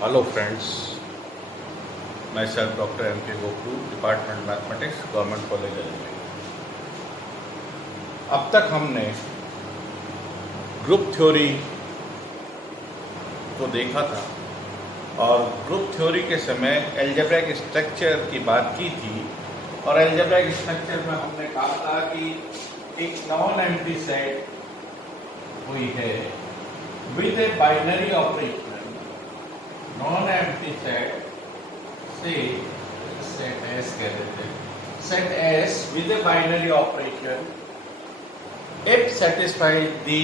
Hello friends, मैं sir doctor M के गोखरू, department mathematics, government college Delhi. अब तक हमने ग्रुप थ्योरी को देखा था और ग्रुप थ्योरी के समय अलजेब्रिक स्ट्रक्चर की बात की थी। और अलजेब्रिक स्ट्रक्चर में हमने कहा था कि एक नॉन एम्प्टी सेट हुई है with a binary operation. Non empty set से सेट एस कह देते हैं, set S with a binary operation it satisfies the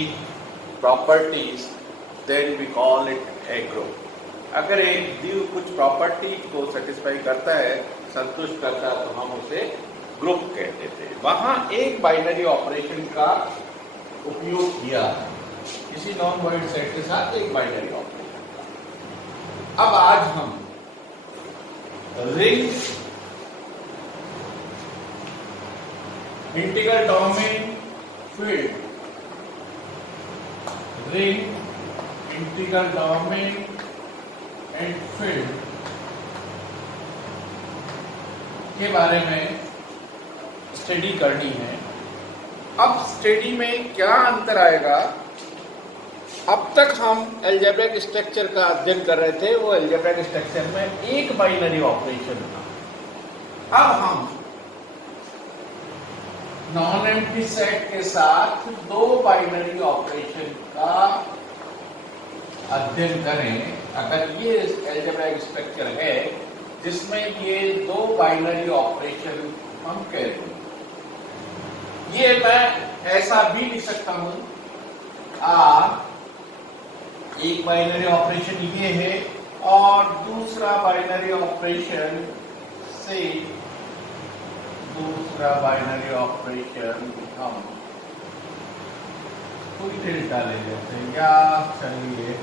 properties then we call it a group। अगर एक दी कुछ प्रॉपर्टी को सेटिस्फाई करता है, संतुष्ट करता है, तो हम उसे ग्रुप कह देते हैं। वहां एक बाइनरी ऑपरेशन का उपयोग किया है किसी नॉन वॉइड सेट के साथ एक बाइनरी ऑपरेशन। अब आज हम ring, integral domain, field, ring, integral domain and field के बारे में स्टडी करनी है। अब स्टडी में क्या अंतर आएगा? अब तक हम अलजेब्रिक स्ट्रक्चर का अध्ययन कर रहे थे, वो अलजेब्रिक स्ट्रक्चर में एक बाइनरी ऑपरेशन था। अब हम नॉन एम्प्टी सेट के साथ दो बाइनरी ऑपरेशन का अध्ययन करें। अगर ये अलजेब्रिक स्ट्रक्चर है जिसमें ये दो बाइनरी ऑपरेशन हम कह दें, ये मैं ऐसा भी लिख सकता हूं, एक बाइनरी ऑपरेशन ये है और दूसरा बाइनरी ऑपरेशन से दूसरा बाइनरी ऑपरेशन हम कोई डेल्टा ले लेते हैं, या चलिए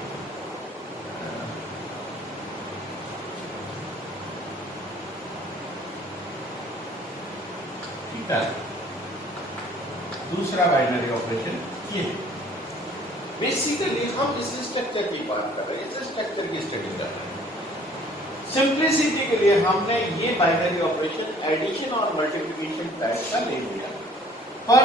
ठीक है, दूसरा बाइनरी ऑपरेशन ये। बेसिकली हम इस स्ट्रक्चर की बात कर रहे हैं, इस स्ट्रक्चर की स्टडी कर रहे हैं। सिंप्लिसिटी के लिए हमने ये बाइनरी ऑपरेशन एडिशन और मल्टीप्लिकेशन टाइप का ले लिया, पर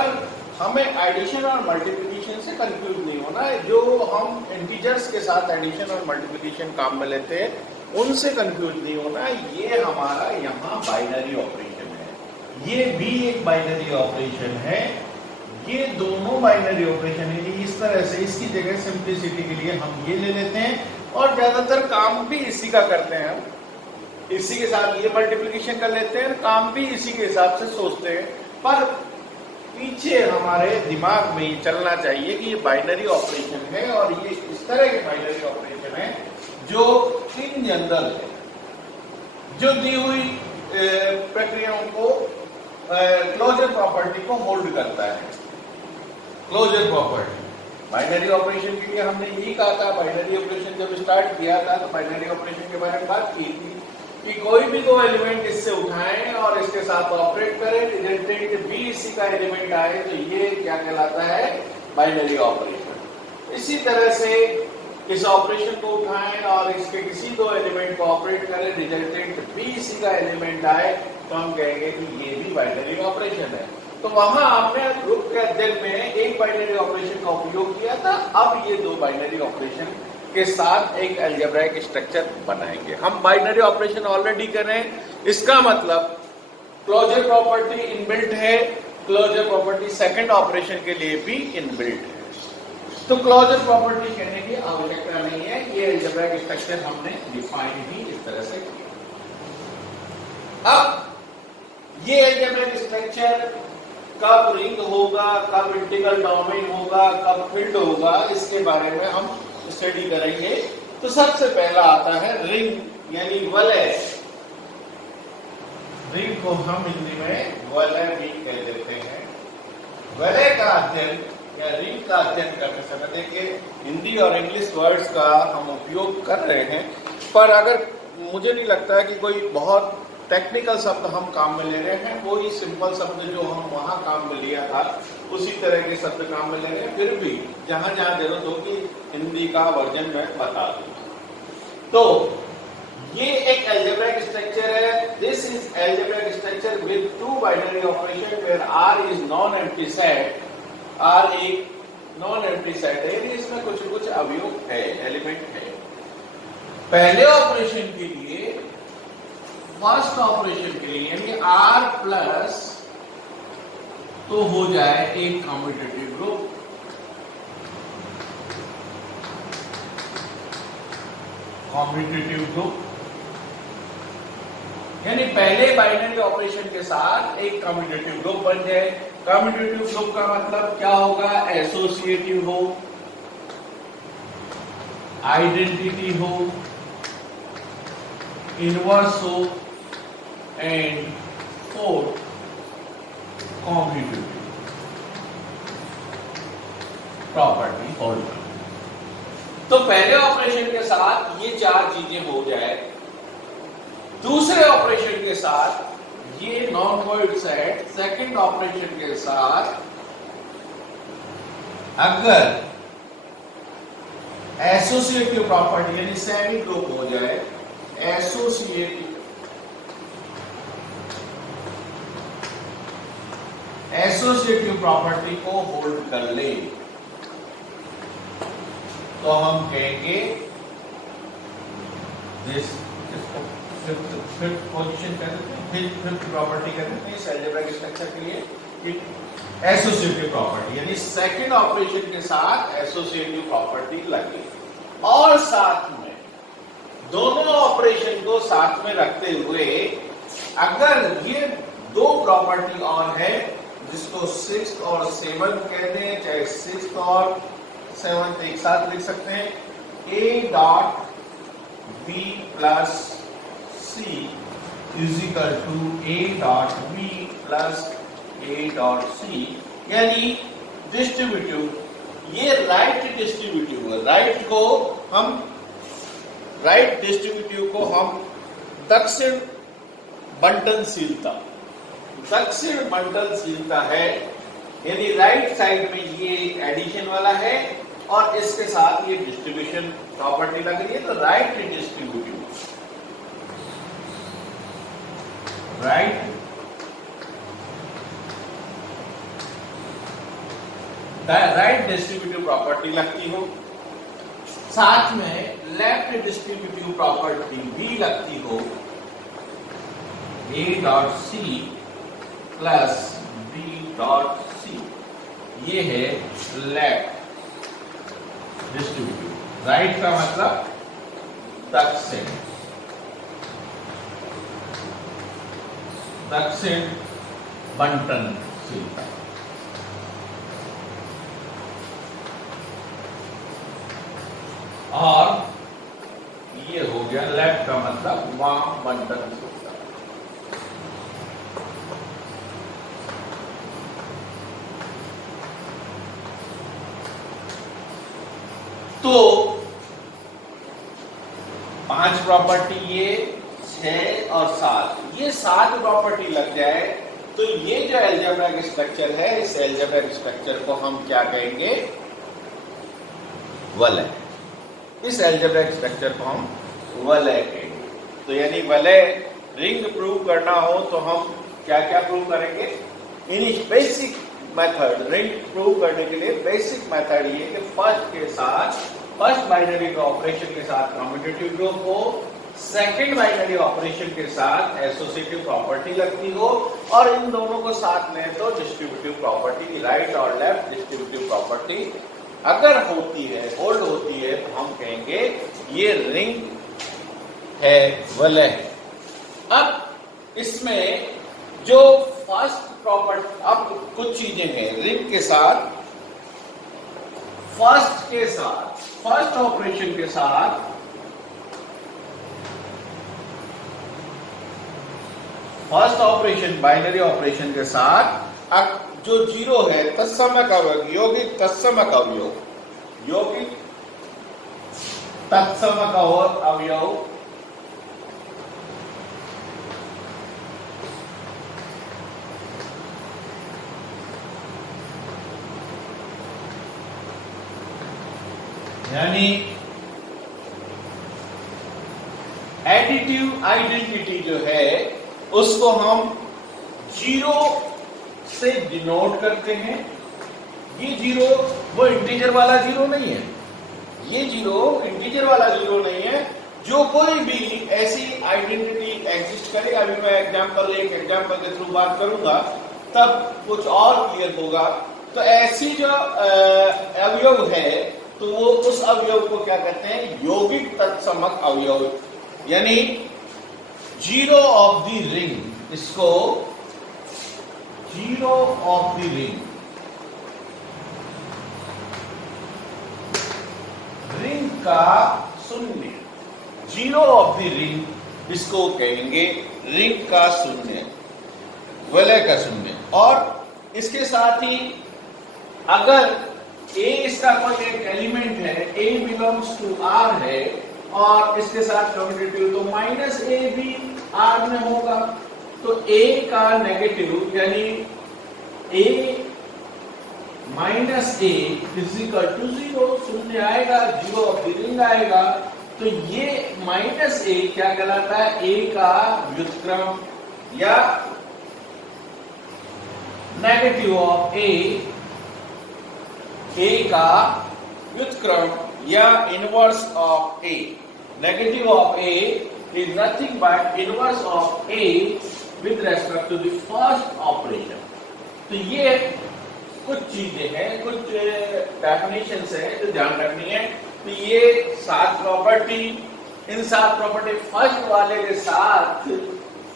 हमें एडिशन और मल्टीप्लिकेशन से कंफ्यूज नहीं होना है। जो हम इंटीजर्स के साथ एडिशन और मल्टीप्लिकेशन काम में लेते हैं, उनसे कंफ्यूज नहीं होना है। ये हमारा यहाँ बाइनरी ऑपरेशन है, ये भी एक बाइनरी ऑपरेशन है, ये दोनों बाइनरी ऑपरेशन है। इस तरह से इसकी जगह सिंप्लिसिटी के लिए हम ये ले लेते हैं और ज्यादातर काम भी इसी का करते हैं। हम इसी के साथ ये मल्टीप्लिकेशन कर लेते हैं, काम भी इसी के हिसाब से सोचते हैं। पर पीछे हमारे दिमाग में ये चलना चाहिए कि ये बाइनरी ऑपरेशन है और ये इस तरह के बाइनरी ऑपरेशन है जो इन जनरल है, जो दी हुई प्रक्रियाओं को क्लोजर प्रॉपर्टी को होल्ड करता है। क्लोजर प्रॉपर्टी बाइनरी ऑपरेशन के लिए हमने यही कहा था, बाइनरी ऑपरेशन जब स्टार्ट किया था तो बाइनरी ऑपरेशन के बारे में बात की थी कि कोई भी दो एलिमेंट इससे उठाएं और इसके साथ ऑपरेट करें, रिजल्टेंट भी इसी का एलिमेंट आए, तो ये क्या कहलाता है? Binary operation. इसी तरह से इस ऑपरेशन को उठाएं और इसके किसी दो एलिमेंट को ऑपरेट करें, रिजल्टेंट भी इसी का एलिमेंट आए, तो हम कहेंगे कि ये भी बाइनरी ऑपरेशन है। तो वहां आपने ग्रुप के अध्ययन में एक बाइनरी ऑपरेशन का उपयोग किया था, अब ये दो बाइनरी ऑपरेशन के साथ एक अलजेब्रिक स्ट्रक्चर बनाएंगे। हम बाइनरी ऑपरेशन ऑलरेडी कर रहे हैं, इसका मतलब क्लोजर प्रॉपर्टी इनबिल्ट है, क्लोजर प्रॉपर्टी सेकंड ऑपरेशन के लिए भी इनबिल्ट है। तो क्लोजर प्रॉपर्टी कहने की आवश्यकता नहीं है, ये अलजेब्रिक स्ट्रक्चर हमने डिफाइन ही इस तरह से किया। अब ये अलजेब्रिक स्ट्रक्चर कब रिंग होगा, कब इंटीग्रल डोमेन होगा, कब फील्ड होगा, इसके बारे में हम स्टडी करेंगे। तो सबसे पहला आता है रिंग यानी वलय। रिंग को हम हिंदी में वलय भी कह देते हैं। वलय का अध्ययन या रिंग का अध्ययन करते समय देखिए, हिंदी और इंग्लिश वर्ड्स का हम उपयोग कर रहे हैं, पर अगर मुझे नहीं लगता है कि कोई बहुत टेक्निकल शब्द हम काम में ले रहे हैं। वही सिंपल शब्द जो हम वहां काम में लिया था उसी तरह के शब्द काम में ले रहे हैं। फिर भी जहां जहां जरूरत होगी हिंदी का वर्जन मैं बता दूंगा। तो ये एक algebraic structure है. This is algebraic structure with two binary operation where R is non-empty set. R एक non-empty set है, यानी इसमें कुछ अवयव है, एलिमेंट है. पहले ऑपरेशन के लिए, फर्स्ट ऑपरेशन के लिए, यानी R प्लस तो हो जाए एक कम्यूटेटिव ग्रुप. कम्यूटेटिव ग्रुप यानी पहले बाइनरी ऑपरेशन के साथ एक कम्यूटेटिव ग्रुप बन जाए. कम्यूटेटिव ग्रुप का मतलब क्या होगा? एसोसिएटिव हो, आइडेंटिटी हो, इनवर्स हो and fourth commutative property hold. तो पहले ऑपरेशन के साथ ये चार चीजें हो जाए. दूसरे ऑपरेशन के साथ ये non void set, second operation के साथ अगर एसोसिएटिव प्रॉपर्टी यानी सेमी ग्रुप हो जाए, एसोसिएटिव प्रॉपर्टी को होल्ड कर ले, तो हम कहेंगे दिस फिफ्थ पोजीशन कर देते हैं, फिफ्थ प्रॉपर्टी कर देते हैं इस अलजेब्रिक स्ट्रक्चर के लिए एसोसिएटिव प्रॉपर्टी, यानी सेकंड ऑपरेशन के साथ एसोसिएटिव प्रॉपर्टी लगी. और साथ में दोनों ऑपरेशन को साथ में रखते हुए अगर ये दो प्रॉपर्टी और है जिसको सिक्स्थ और सेवंथ कहते हैं, चाहे सिक्स्थ और सेवंथ एक साथ लिख सकते हैं, A dot B plus C is equal to A dot B plus A dot C, यानी डिस्ट्रीब्यूटिव, ये राइट डिस्ट्रीब्यूटिव है. राइट डिस्ट्रीब्यूटिव को हम दक्षिण बंटनशीलता है, यानी राइट साइड में ये एडिशन वाला है और इसके साथ ये डिस्ट्रीब्यूशन प्रॉपर्टी लग रही है, तो राइट डिस्ट्रीब्यूटिव प्रॉपर्टी लगती हो, साथ में लेफ्ट डिस्ट्रीब्यूटिव प्रॉपर्टी भी लगती हो, A dot C plus B dot C, ये है लेफ्ट डिस्ट्रीब्यूटिव. राइट का मतलब दक्षिण बंटनशीलता. और ये हो गया लेफ्ट का मतलब वाम बंटनशीलता. तो 5 प्रॉपर्टी, ये 6 और 7, ये 7 प्रॉपर्टी लग जाए तो ये जो अलजेब्रिक स्ट्रक्चर है, इस अलजेब्रिक स्ट्रक्चर को हम क्या कहेंगे? वलय. इस अलजेब्रिक स्ट्रक्चर को हम वलय कहेंगे. तो यानी वलय रिंग प्रूव करना हो तो हम क्या क्या प्रूव करेंगे? इन बेसिक मेथड, रिंग प्रूव करने के लिए बेसिक मेथड ये कि फर्स्ट बाइनरी के ऑपरेशन के साथ कम्यूटेटिव ग्रुप हो, सेकंड बाइनरी ऑपरेशन के साथ एसोसिएटिव प्रॉपर्टी लगती हो, और इन दोनों को साथ में तो डिस्ट्रीब्यूटिव प्रॉपर्टी, राइट और लेफ्ट डिस्ट्रीब्यूटिव प्रॉपर्टी अगर होती है, होल्ड होती है, तो हम कहेंगे ये रिंग है, वलय है. अब इसमें जो फर्स्ट प्रॉपर्टी, अब कुछ चीजें हैं रिंग के साथ, फर्स्ट ऑपरेशन के साथ फर्स्ट ऑपरेशन बाइनरी ऑपरेशन के साथ अब जो जीरो है तत्समक अवयव, यौगिक तत्समक अवयव, यौगिक तत्समक अवयव यानी एडिटिव आइडेंटिटी जो है उसको हम 0 से डिनोट करते हैं। ये 0 वो इंटीजर वाला 0 नहीं है, ये 0 इंटीजर वाला 0 नहीं है। जो कोई भी ऐसी आइडेंटिटी एग्जिस्ट करे, अभी मैं एक एग्जांपल के थ्रू बात करूंगा तब कुछ और क्लियर होगा। तो ऐसी जो अवयव है तो वो उस अवयव को क्या कहते हैं, यौगिक तत्समक अवयव, यानी 0 ऑफ द रिंग, इसको 0 ऑफ द रिंग, रिंग का शून्य, 0 ऑफ द रिंग इसको कहेंगे रिंग का शून्य, वलय का शून्य। और इसके साथ ही अगर A इसका कोई एक एलिमेंट है, A बिलोंग्स टू R है और इसके साथ कम्यूटेटिव, तो माइनस A भी R में होगा। तो A का नेगेटिव यानी A minus A is equal to 0, शून्य आएगा, 0 ऑफ द रिंग आएगा। तो ये माइनस A क्या कहलाता है, A का व्युत्क्रम या नेगेटिव ऑफ A का व्युत्क्रम या inverse of A। Negative of A is nothing but inverse of A with respect to the first operation। तो ये कुछ चीजें हैं, कुछ डेफिनेशंस हैं जो ध्यान रखनी है। तो ये 7 प्रॉपर्टी, इन 7 प्रॉपर्टी फर्स्ट वाले के साथ,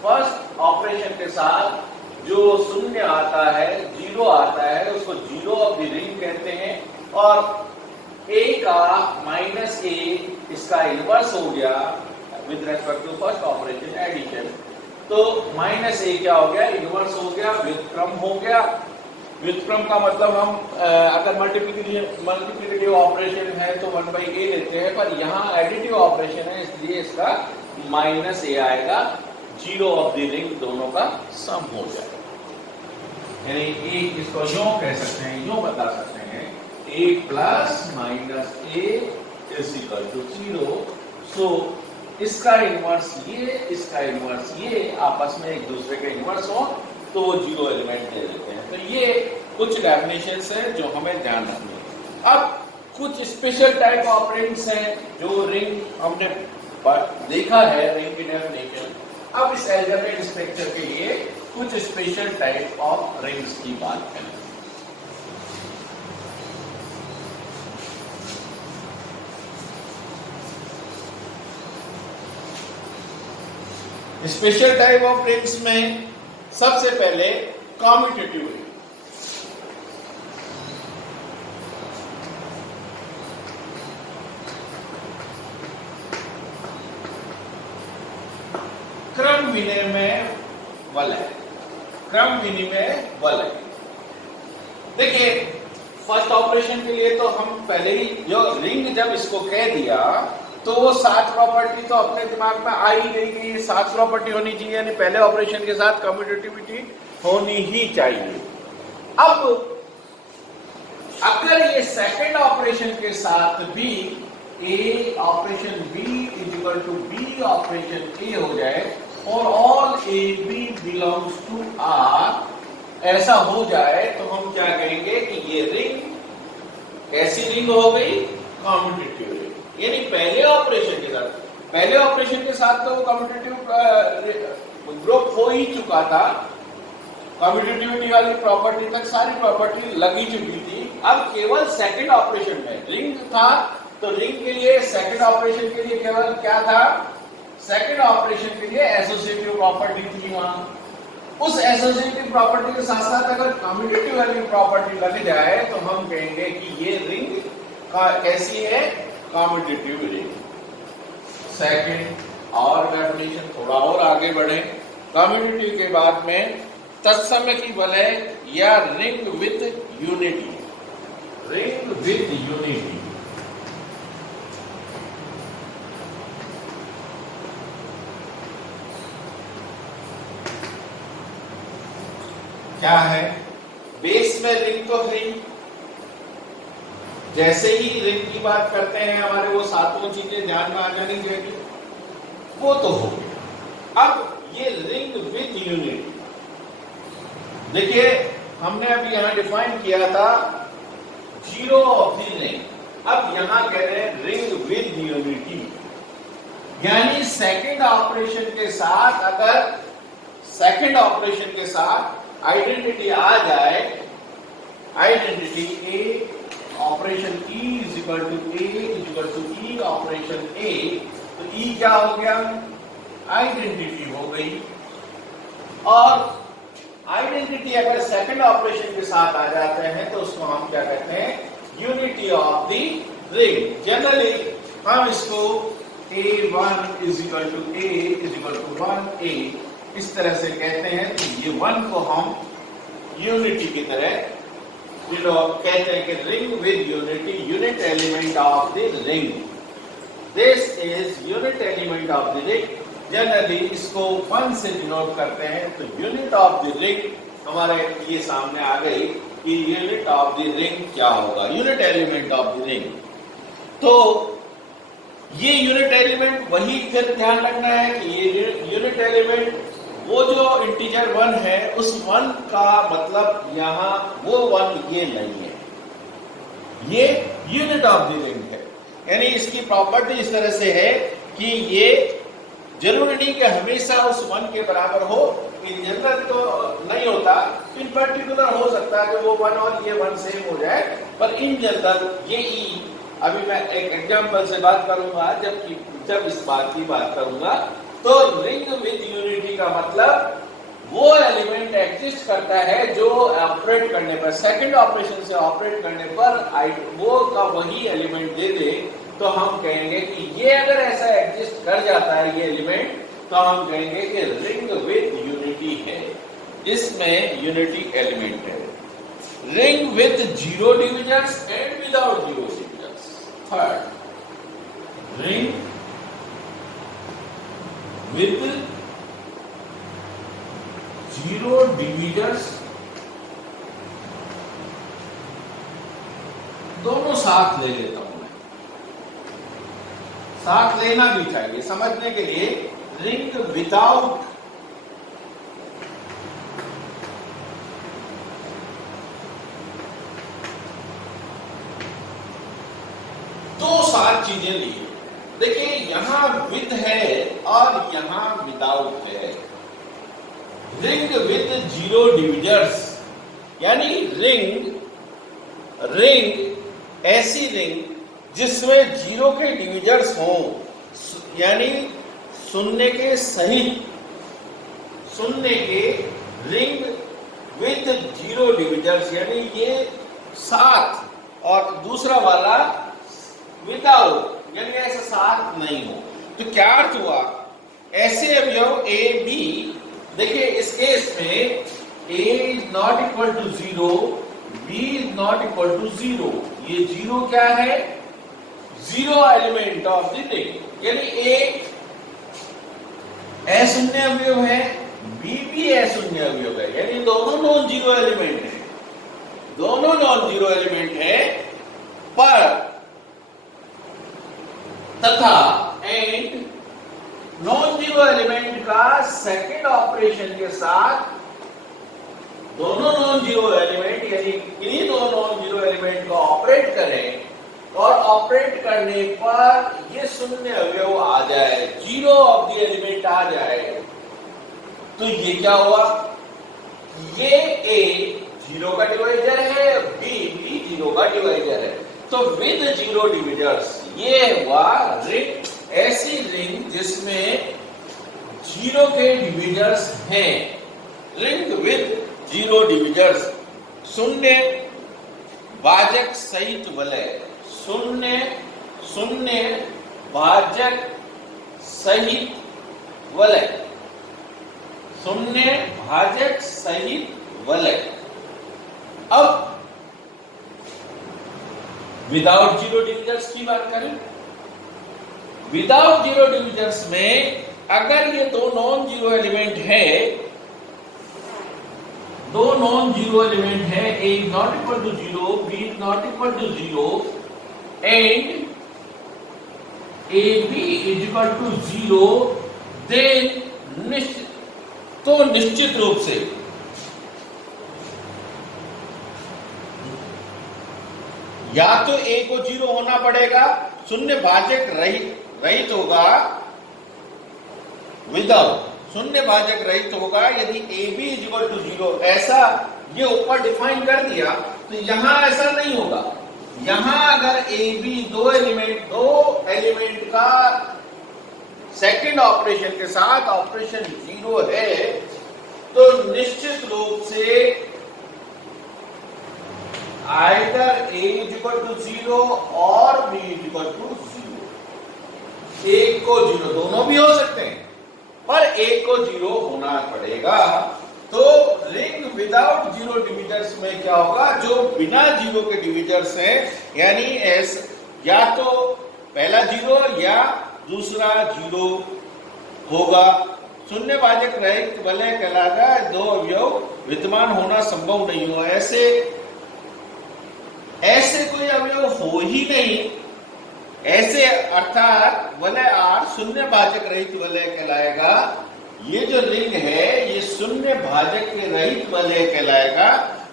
फर्स्ट ऑपरेशन के साथ जो शून्य आता है, 0 आता है, उसको 0 ऑफ द रिंग कहते हैं। और A का माइनस A इसका इनवर्स हो गया with respect to first operation addition. तो माइनस A क्या हो गया, इनवर्स हो गया, व्युत्क्रम हो गया। व्युत्क्रम का मतलब हम अगर मल्टीप्लिकेटिव ऑपरेशन है तो 1/a लेते हैं, पर यहाँ एडिटिव ऑपरेशन है इसलिए इसका माइनस A आएगा, 0 ऑफ द रिंग दोनों का सम हो जाएगा। यानी एक इसको यूं कह सकते हैं, यूं बता सकते हैं, A plus minus A is equal to 0। So इसका इनवर्स ये, इसका इनवर्स ये आपस में एक दूसरे के इनवर्स हो तो वो 0 एलिमेंट ले लेते हैं। तो ये कुछ डेफिनेशंस हैं जो हमें ध्यान रखनी है। अब कुछ स्पेशल टाइप ऑपरेंड्स हैं जो रिंग हमने देखा है, रिंग की डेफिनेशन। अब इस एल्जेब्रिक स्ट्रक्चर के लिए कुछ स्पेशल टाइप ऑफ रिंग्स की बात करें। स्पेशल टाइप ऑफ रिंग्स में सबसे पहले कम्यूटेटिव रिंग। क्रम विनिमय वलय, क्रम विनिमय वलय। देखिए फर्स्ट ऑपरेशन के लिए तो हम पहले ही जो रिंग जब इसको कह दिया तो वो 7 प्रॉपर्टी तो अपने दिमाग में आ ही गई कि 7 प्रॉपर्टी होनी चाहिए, यानी पहले ऑपरेशन के साथ कम्यूटेटिविटी होनी ही चाहिए। अब अगर ये सेकंड ऑपरेशन के साथ भी A operation B is equal to B operation A हो जाए और all AB belongs to R, ऐसा हो जाए तो हम क्या कहेंगे कि ये रिंग कैसी रिंग हो गई, कम्यूटेटिव रिंग। यानी पहले ऑपरेशन के साथ तो वो कम्यूटेटिव ग्रुप हो ही चुका था, कम्यूटेटिविटी वाली प्रॉपर्टी तक सारी प्रॉपर्टी लगी चुकी थी। अब केवल सेकंड ऑपरेशन में रिंग था तो रिंग के लिए सेकंड ऑपरेशन के लिए केवल क्या था, सेकंड ऑपरेशन के लिए एसोसिएटिव प्रॉपर्टी थी वहां। उस एसोसिएटिव प्रॉपर्टी के साथ साथ अगर कम्यूटेटिव वाली प्रॉपर्टी लग जाए तो हम कहेंगे कि ये रिंग कैसी है, कम्यूटेटिव रिंग। सेकंड और डेफिनेशन थोड़ा और आगे बढ़े, कम्यूटेटिव के बाद में तत्समय की वलय या ring with unity, ring with unity. क्या है, बेस में रिंग तो रिंग, जैसे ही रिंग की बात करते हैं हमारे वो सातों चीजें ध्यान में आ जानी चाहिए। वो तो हो गया। अब ये रिंग विद यूनिटी, देखिए हमने अभी यहां डिफाइन किया था जीरो ऑफ द रिंग, अब यहां कह रहे हैं रिंग विद यूनिटी, यानी सेकंड ऑपरेशन के साथ, अगर सेकंड ऑपरेशन के साथ आइडेंटिटी आ जाए, identity A operation E is equal to A is equal to E operation A, तो ई क्या हो गया, आइडेंटिटी हो गई। और आइडेंटिटी अगर सेकंड ऑपरेशन के साथ आ जाते हैं तो उसको हम क्या कहते हैं, unity of the ring. Generally हम इसको A1 is equal to A is equal to 1A इस तरह से कहते हैं। तो ये 1 को हम यूनिटी की तरह कहते हैं कि ring with unity, unit element of the ring, this is unit element of the ring. Generally इसको 1 से डिनोट करते हैं। तो यूनिट ऑफ द रिंग हमारे ये सामने आ गई कि यूनिट ऑफ द रिंग क्या होगा, unit element of the ring. तो ये यूनिट एलिमेंट वही फिर ध्यान रखना है कि ये यूनिट एलिमेंट वो जो इंटीजर 1 है उस 1 का मतलब यहां वो 1 ये नहीं है, ये यूनिट ऑफ द रिंग है। यानी इसकी प्रॉपर्टी इस तरह से है कि ये जरूरी नहीं कि हमेशा उस 1 के बराबर हो, इन जनरल तो नहीं होता, इन पर्टिकुलर हो सकता है कि वो 1 और ये 1 सेम हो जाए, पर इन जनरल ये ई, अभी मैं एक एग्जांपल से बात करूंगा, जब इस बात की बात करूंगा, तो रिंग विद यूनिटी का मतलब वो एलिमेंट एग्जिस्ट करता है जो ऑपरेट करने पर, सेकंड ऑपरेशन से ऑपरेट करने पर वो का वही एलिमेंट दे दे, तो हम कहेंगे कि ये अगर ऐसा एग्जिस्ट कर जाता है ये एलिमेंट, तो हम कहेंगे कि रिंग विद यूनिटी है, इसमें यूनिटी एलिमेंट है। Ring with zero divisions and without zero divisions. Third, ring with zero divisions, दोनों साथ ले लेता हूं, साथ लेना भी चाहिए समझने के लिए। रिंग विदाउट दो सात चीजें ली, देखिए यहां विद है और यहां विदाउट है। रिंग विद जीरो डिविजर्स, यानी रिंग ऐसी रिंग जिसमें जीरो के डिविजर्स हों, यानी शून्य के सहित, शून्य के रिंग विद जीरो डिविजर्स, यानी ये 7 और दूसरा वाला विदाउट, यानी ऐसा 7 नहीं हो। तो क्या अर्थ हुआ, ऐसे अवयव ए बी, देखिए इस केस में a is not equal to 0, b is not equal to 0, ये 0 क्या है, zero element of the ring, यानी a अशून्य अवयव है, b भी अशून्य अवयव है, यानी दोनों नॉन जीरो एलिमेंट है, दोनों नॉन जीरो एलिमेंट है, पर तथा एंड नॉन जीरो एलिमेंट का सेकंड ऑपरेशन के साथ दोनों नॉन जीरो एलिमेंट, यानी किन्हीं दो नॉन जीरो एलिमेंट को ऑपरेट करें और ऑपरेट करने पर ये शून्य अवयव आ जाए, जीरो ऑफ द एलिमेंट आ जाए, तो ये क्या हुआ, ये ए जीरो का डिवाइजर है, बी भी जीरो का डिवाइजर है। तो विद जीरो डिविजर्स, ये हुआ रिंग, ऐसी रिंग जिसमें जीरो के डिविजर्स हैं, रिंग विद जीरो डिविजर्स, शून्य भाजक सहित वलय, शून्य शून्य भाजक सहित वलय, शून्य भाजक सहित वलय। अब विदाउट जीरो डिविजर्स की बात करें, विदाउट जीरो डिविजर्स में अगर ये दो नॉन जीरो एलिमेंट है, दो नॉन जीरो एलिमेंट है, a is not equal to 0, b is not equal to 0 and ab is equal to 0, then तो निश्चित रूप से या तो a को 0 होना पड़ेगा, शून्य भाजक रहित होगा, विदाउट शून्य भाजक रहित होगा यदि AB इक्वल टू 0। ऐसा ये ऊपर डिफाइन कर दिया, तो यहां ऐसा नहीं होगा। यहां अगर AB दो एलिमेंट का सेकंड ऑपरेशन के साथ ऑपरेशन 0 है, तो निश्चित रूप से आइदर A इक्वल टू 0 और B इक्वल टू 0। एक को 0 दोनों भी हो सकते हैं, पर एक को 0 होना पड़ेगा। तो रिंग विदाउट 0 डिविजर्स में क्या होगा, जो बिना 0 के डिविजर्स हैं, यानी एस या तो पहला 0 या दूसरा 0 होगा। शून्य भाजक रहित वलय कहलाएगा, दो अवयव विद्यमान होना संभव नहीं हो। ऐसे कोई अवयव हो ही नहीं, ऐसे अर्थात वलय R शून्य भाजक रहित वलय कहलाएगा। ये जो रिंग है ये शून्य भाजक के रहित वलय कहलाएगा,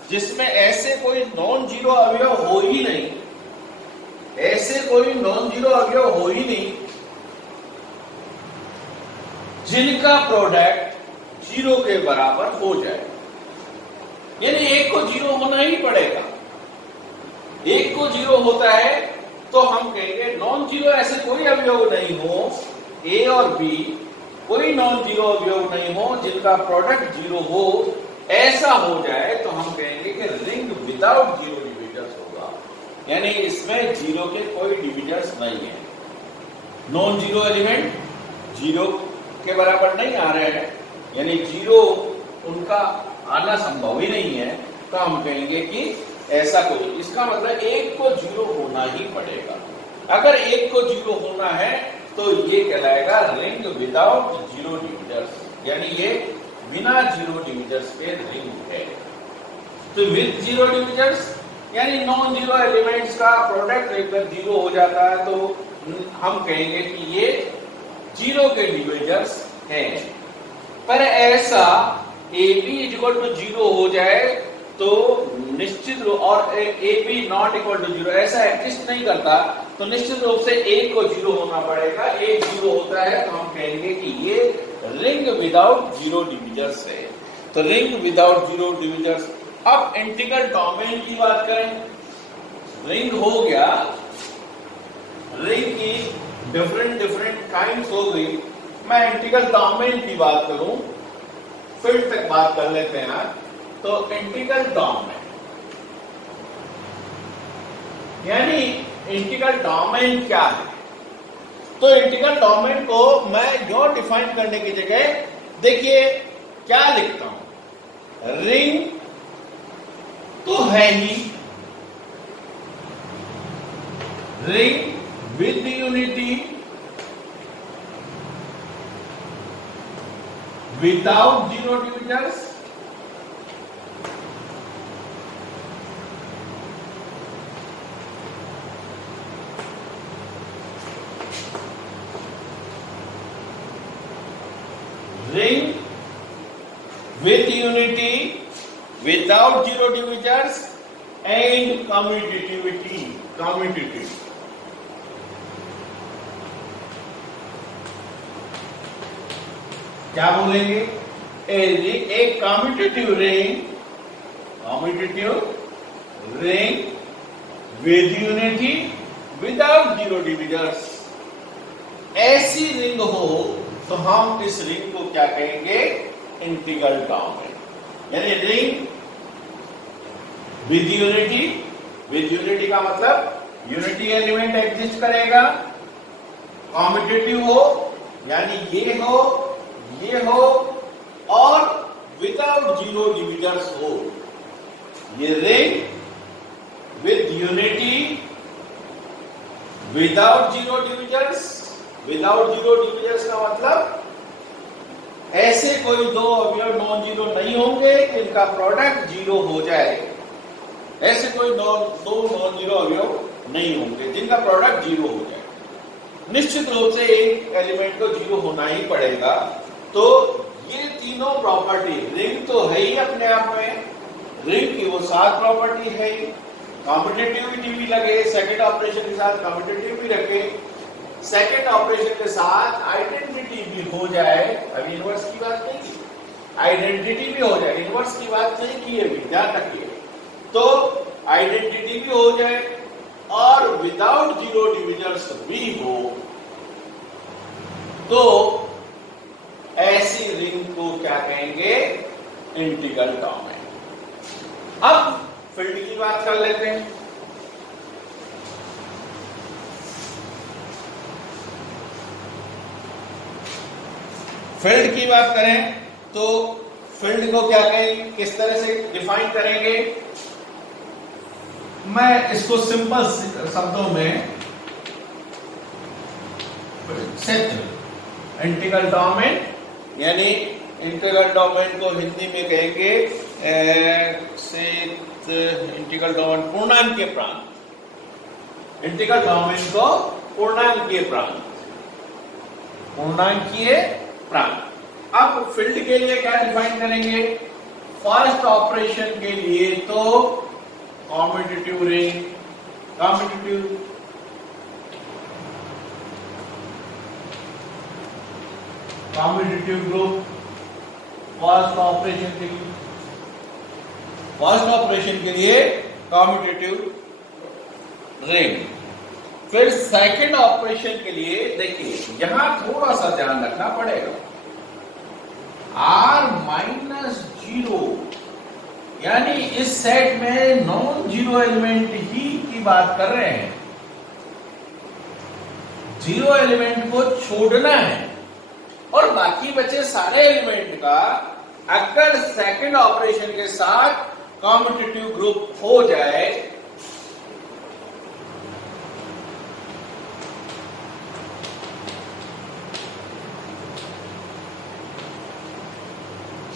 जिसमें ऐसे कोई नॉन जीरो अवयव हो ही नहीं, ऐसे कोई नॉन जीरो अवयव हो ही नहीं जिनका प्रोडक्ट 0 के बराबर हो जाए। यानी एक को 0 होना ही पड़ेगा। एक को 0 होता है तो हम कहेंगे नॉन जीरो ऐसे कोई अवयव नहीं हो, ए और बी कोई नॉन जीरो अवयव नहीं हो जिनका प्रोडक्ट 0 हो। ऐसा हो जाए तो हम कहेंगे कि रिंग विदाउट 0 डिविजर्स होगा, यानी इसमें 0 के कोई डिविजर्स नहीं है। नॉन जीरो एलिमेंट 0 के बराबर नहीं आ रहे हैं, यानी 0 उनका आना संभव ही नहीं है, तो हम कहेंगे कि ऐसा कोई, इसका मतलब एक को 0 होना ही पड़ेगा। अगर एक को 0 होना है तो ये कहलाएगा रिंग विदाउट 0 डिविजर्स, यानी ये बिना 0 डिविजर्स के रिंग है। तो विद 0 डिविजर्स यानी नॉन जीरो एलिमेंट्स का प्रोडक्ट अगर 0 हो जाता है तो हम कहेंगे कि ये 0 के डिविजर्स हैं। पर ऐसा AB इक्वल टू 0 हो जाए तो निश्चित रूप, और AB नॉट इक्वल टू 0 ऐसा एग्जिस्ट नहीं करता, तो निश्चित रूप से एक को 0 होना पड़ेगा। एक 0 होता है तो हम कहेंगे कि ये रिंग विदाउट 0 डिविजर्स है। तो रिंग विदाउट 0 डिविजर्स। अब इंटीग्रल डोमेन की बात करें, रिंग हो गया, रिंग की डिफरेंट काइंड्स हो गई। मैं इंटीग्रल डोमेन की बात करूं, फिर तक बात कर लेते हैं। तो इंटीग्रल डोमेन यानी इंटीग्रल डोमेन क्या है? तो इंटीग्रल डोमेन को मैं यो डिफाइन करने की जगह देखिए क्या लिखता हूं, रिंग तो है ही, ring with unity without 0 divisors, ring with unity without 0 divisors and commutative। क्या बोलेंगे? एक commutative ring with unity without 0 divisors. ऐसी रिंग हो तो हम इस रिंग को क्या कहेंगे? Integral domain. यानी रिंग विद यूनिटी का मतलब यूनिटी एलिमेंट एग्जिस्ट करेगा, कम्यूटेटिव हो यानी ये हो और विदाउट 0 डिविजर्स हो। ये ring with unity without 0 divisors. Without 0 divisors का मतलब ऐसे कोई दो अवयव नॉन जीरो नहीं होंगे जिनका प्रोडक्ट 0 हो जाए। ऐसे कोई दो नॉन जीरो अवयव नहीं होंगे जिनका प्रोडक्ट 0 हो जाए। निश्चित रूप से एक एलिमेंट को 0 होना ही पड़ेगा। तो ये तीनों प्रॉपर्टी, रिंग तो है ही अपने आप में, रिंग की वो 7 प्रॉपर्टी है, कॉम्पिटिटिविटी भी लगे, सेकंड ऑपरेशन के साथ कॉम्पिटिटिव भी रखे, सेकंड ऑपरेशन के साथ आइडेंटिटी भी हो जाए। अभी इनवर्स की बात नहीं की, आइडेंटिटी भी हो जाए, इनवर्स की बात नहीं की है, ध्यान रखिए। तो आइडेंटिटी भी हो जाए और विदाउट 0 डिविजर्स भी हो, तो ऐसी रिंग को क्या कहेंगे? Integral domain. अब फील्ड की बात कर लेते हैं। फील्ड की बात करें तो फील्ड को क्या कहेंगे, किस तरह से डिफाइन करेंगे? मैं इसको सिंपल शब्दों में क्षेत्र, इंटीग्रल डोमेन, यानी इंटीग्रल डोमेन को हिंदी में कहेंगे इंटीग्रल डोमेन पूर्णांकीय प्रांत। इंटीग्रल डोमेन को पूर्णांकीय प्रांत, पूर्णांकीय प्रांत। अब फील्ड के लिए क्या डिफाइन करेंगे? फर्स्ट ऑपरेशन के लिए तो competitive ring, competitive group, first operation के लिए, फर्स्ट ऑपरेशन के लिए कॉम्पिटिटिव रिंग। फिर सेकंड ऑपरेशन के लिए देखिए यहां थोड़ा सा ध्यान रखना पड़ेगा, R-0, यानी इस सेट में नॉन जीरो एलिमेंट ही की बात कर रहे हैं, जीरो एलिमेंट को छोड़ना है और बाकी बचे सारे एलिमेंट का अगर सेकंड ऑपरेशन के साथ कॉम्पिटिटिव ग्रुप हो जाए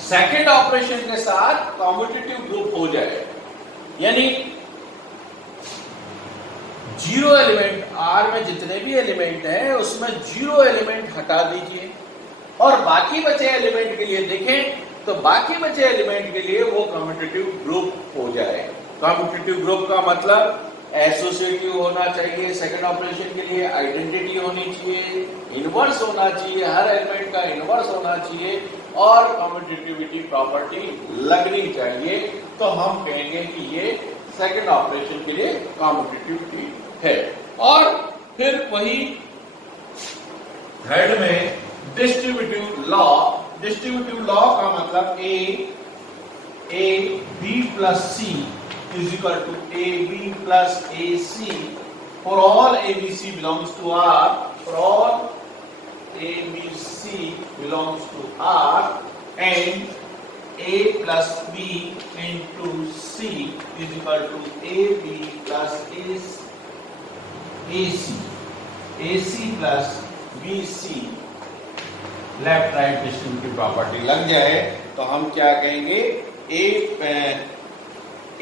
सेकेंड ऑपरेशन के साथ कॉम्पिटिटिव ग्रुप हो जाए, यानी जीरो एलिमेंट, आर में जितने भी एलिमेंट हैं उसमें जीरो एलिमेंट हटा दीजिए और बाकी बचे एलिमेंट के लिए देखें तो बाकी बचे एलिमेंट के लिए वो कॉम्पिटिटिव ग्रुप हो जाए। कॉम्पिटिटिव ग्रुप का मतलब एसोसिएटिव होना चाहिए, सेकंड ऑपरेशन के लिए आइडेंटिटी होनी चाहिए, इनवर्स होना चाहिए, हर एलिमेंट का इनवर्स होना चाहिए और कॉम्पिटिटिविटी प्रॉपर्टी लगनी चाहिए। तो हम कहेंगे कि ये सेकंड ऑपरेशन के लिए कॉम्पिटिटिविटी है। और फिर वही थर्ड में डिस्ट्रीब्यूटिव लॉ, डिस्ट्रीब्यूटिव लॉ का मतलब A B plus C is equal to AB plus AC for all ABC belongs to R, for all ABC belongs to R and A plus B into C is equal to AB plus AC, AC plus BC left right distributive property लग जाए तो हम क्या कहेंगे? A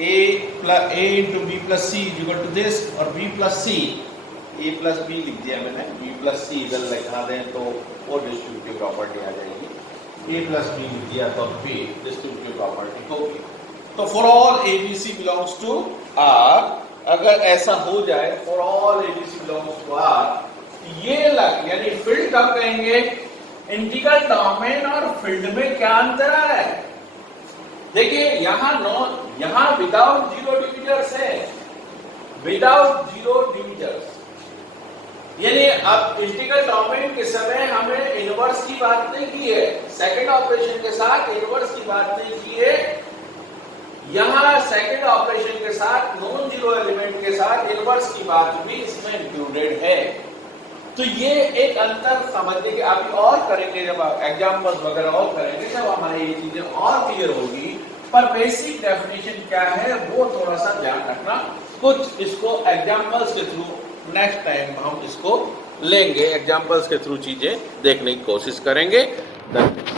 into B plus C is equal to this और B plus C, A plus B लिख दिया मैंने, B plus C इधर लिखा दें तो वो डिस्ट्रीब्यूटिव प्रॉपर्टी आ जाएगी। A plus B लिख दिया तो B डिस्ट्रीब्यूटिव प्रॉपर्टी होगी। तो for all ABC belongs to R, अगर ऐसा हो जाए for all ABC belongs to R, ये लग यानी फील्ड कब कहेंगे? इंटीग्रल डोमेन और फील्ड में क्या अंतर आ रहा है? देखिए यहां विदाउट जीरो डिविजर्स है, विदाउट जीरो डिविजर्स, यानी अब इंटीग्रल डोमेन के समय हमें इनवर्स की बात नहीं की है, सेकंड ऑपरेशन के साथ इनवर्स की बात नहीं की है, यहां सेकंड ऑपरेशन के साथ नॉन जीरो एलिमेंट के साथ इनवर्स की बात भी इसमें इंक्लूडेड है। तो ये एक अंतर समझने के अभी और करेंगे, जब एग्जाम्पल्स वगैरह और करेंगे जब हमारी ये चीजें और क्लियर होगी, पर बेसिक डेफिनेशन क्या है वो थोड़ा सा ध्यान रखना। कुछ इसको एग्जाम्पल्स के थ्रू नेक्स्ट टाइम हम इसको लेंगे, एग्जाम्पल्स के थ्रू चीजें देखने की कोशिश करेंगे। धन्यवाद।